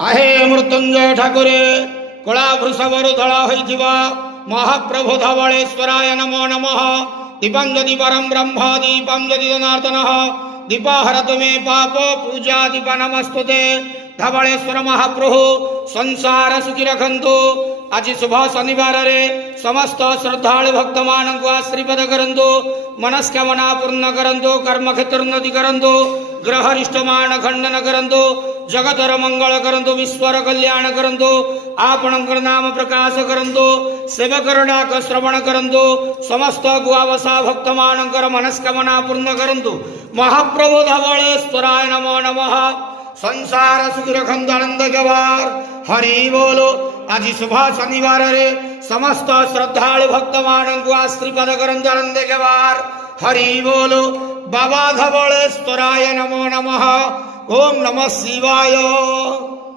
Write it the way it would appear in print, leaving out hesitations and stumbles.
आहे मृत्युंजय ठाकुरे कला वृषभरु धड़ा होइथिबा महाप्रभु धवलेश्वराय नमो नमः। दीपं जदि परम ब्रह्म दीपं जदि जनार्दनः दीपहरतु मे पाप पूजा दीप नमस्तुते। धवलेश्वर महाप्रभु संसार सुखी रखंतु। आज शुभ शनिवार रे समस्त श्रद्धालु भक्त मान को आशीर्वाद करंतु, मनस्कामना पूर्ण करंतु, कर्म क्षेत्र उन्नति करंतु, ग्रहरिष्ट मान खंडन करंतु, जगतर मंगल करंतु, विश्वर कल्याण करंतु, आपणकर नाम प्रकाश करंतु, सेवकर डाक श्रवण करंतु, समस्त गुआवसा भक्त मानकर मनस्कामना पूर्ण करंतु। महाप्रभु धवलेश्वराय नमो नमः। संसार सुखी रखंतु आनंद जवार हरि बोलो। आज शुभ शनिवार रे समस्त श्रद्धालु भक्त मान को आशीर्वाद करंतु आनंद जवार हरि बोलो। बाबा धवलेश्वराय नमो नमः। ओम नमः शिवाय।